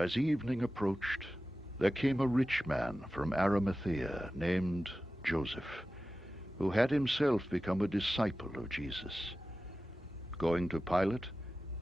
As evening approached, there came a rich man from Arimathea named Joseph, who had himself become a disciple of Jesus. Going to Pilate,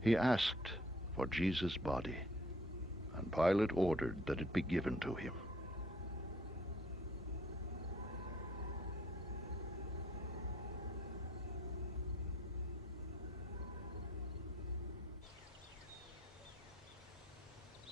he asked for Jesus' body, and Pilate ordered that it be given to him.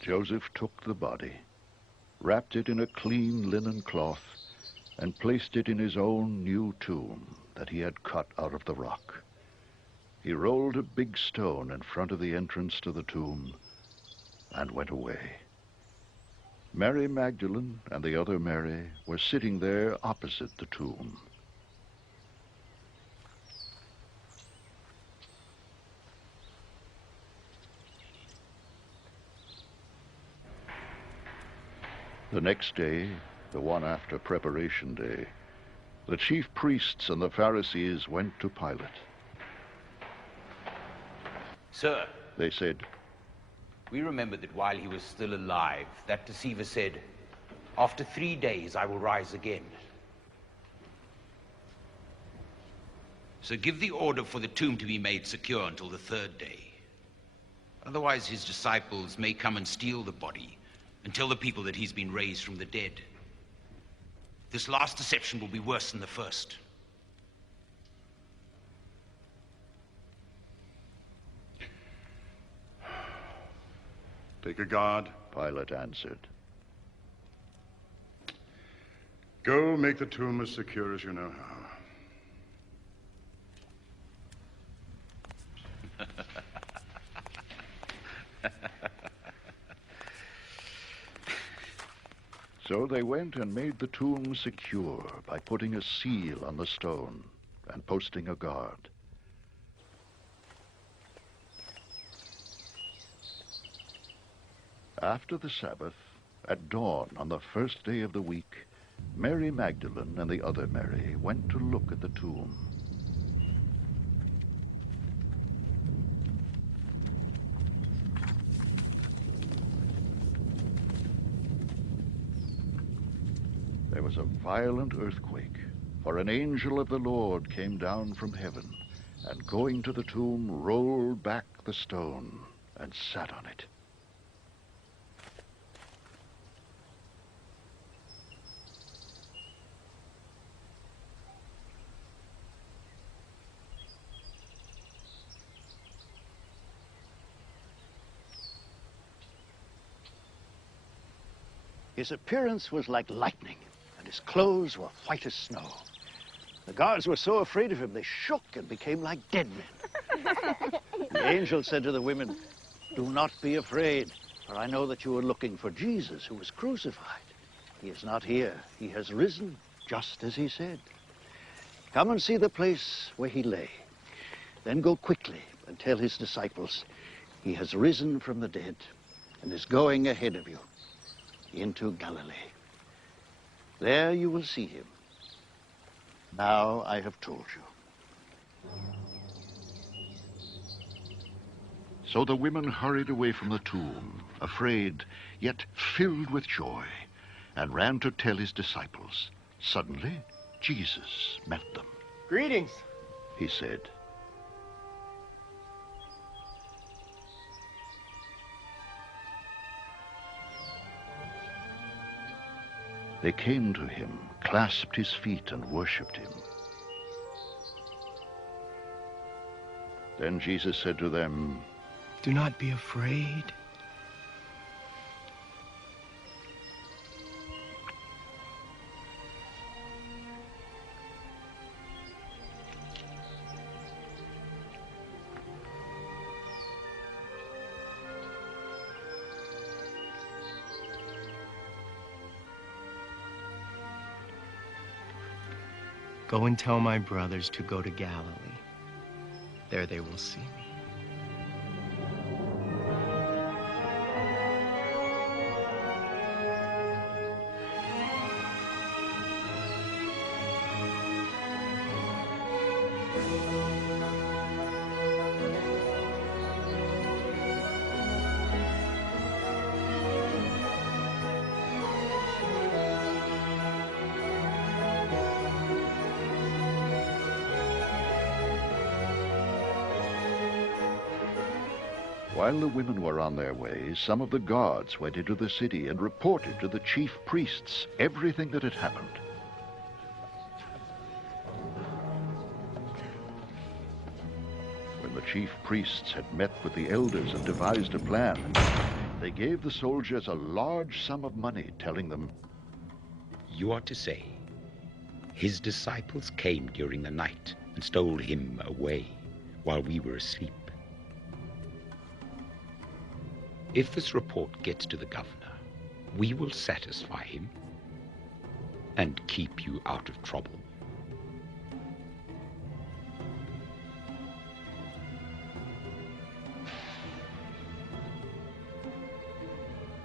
Joseph took the body, wrapped it in a clean linen cloth, and placed it in his own new tomb that he had cut out of the rock. He rolled a big stone in front of the entrance to the tomb and went away. Mary Magdalene and the other Mary were sitting there opposite the tomb. The next day, the one after Preparation Day, the chief priests and the Pharisees went to Pilate. Sir, They said, we remember that while he was still alive, that deceiver said, "After 3 days I will rise again." So give the order for the tomb to be made secure until the 3rd day. Otherwise his disciples may come and steal the body and tell the people that he's been raised from the dead. This last deception will be worse than the first. Take a guard. Pilate answered. Go make the tomb as secure as you know how. So they went and made the tomb secure by putting a seal on the stone and posting a guard. After the Sabbath, at dawn on the first day of the week, Mary Magdalene and the other Mary went to look at the tomb. There was a violent earthquake, for an angel of the Lord came down from heaven, and going to the tomb, rolled back the stone and sat on it. His appearance was like lightning, and his clothes were white as snow. The guards were so afraid of him, they shook and became like dead men. The angel said to the women, "Do not be afraid, for I know that you are looking for Jesus, who was crucified. He is not here. He has risen, just as he said. Come and see the place where he lay. Then go quickly and tell his disciples, he has risen from the dead and is going ahead of you into Galilee. There you will see him. Now I have told you." So the women hurried away from the tomb, afraid, yet filled with joy, and ran to tell his disciples. Suddenly, Jesus met them. "Greetings," He said. They came to him, clasped his feet, and worshipped him. Then Jesus said to them, "Do not be afraid. Go and tell my brothers to go to Galilee. There they will see me." While the women were on their way, some of the guards went into the city and reported to the chief priests everything that had happened. When the chief priests had met with the elders and devised a plan, they gave the soldiers a large sum of money, telling them, "You are to say, his disciples came during the night and stole him away while we were asleep. If this report gets to the governor, we will satisfy him and keep you out of trouble."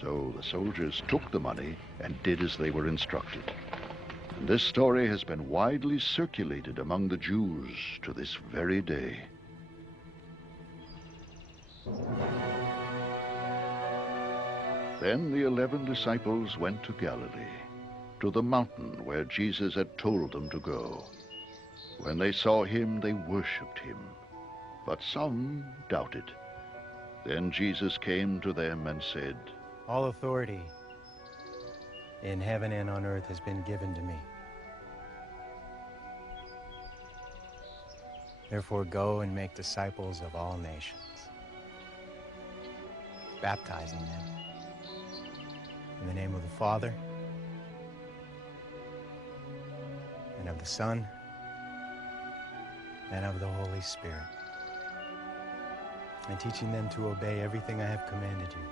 So the soldiers took the money and did as they were instructed. And this story has been widely circulated among the Jews to this very day. Then the 11 disciples went to Galilee, to the mountain where Jesus had told them to go. When they saw him, they worshipped him, but some doubted. Then Jesus came to them and said, All authority in heaven and on earth has been given to me. Therefore, go and make disciples of all nations, baptizing them in the name of the Father, and of the Son, and of the Holy Spirit, and teaching them to obey everything I have commanded you.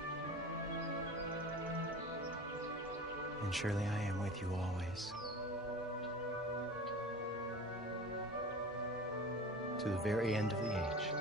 And surely I am with you always, to the very end of the age.